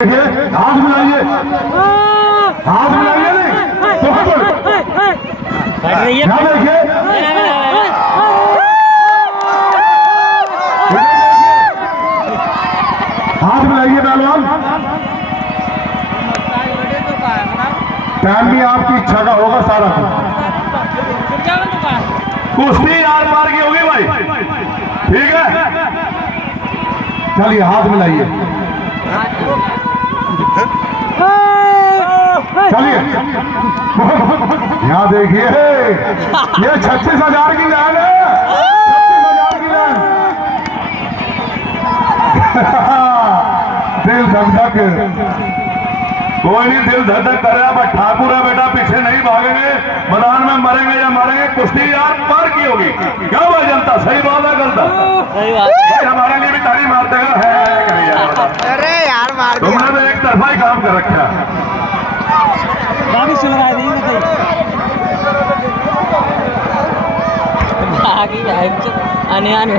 हाथ मिलाइए, हाथ मिलाइए नहीं तो फट रही है। यहाँ देखिए, हाथ मिलाइए पहलवान। टाइम भी आपकी इच्छा का होगा सारा कुश्ती यार मार की होगी भाई, ठीक है। चलिए हाथ मिलाइए, चलिए। यहाँ देखिए, ये 36,000 की लाइन है, 36,000 की लाइन। दिल धक धक, कोई नहीं दिल धक धक कर रहा, बट ठाकुर है बेटा, पीछे नहीं भागेंगे, मैदान में मरेंगे या मरेंगे। कुश्ती यार पार की होगी, क्या हुआ जनता, सही बात है गलत सही बात है। हमारे लिए भी ताली मार देगा है। अरे यार मार दिया। तुमने तो एक तरफा ही काम कर रखा। बाकी सुलगा दी बाकी आने आने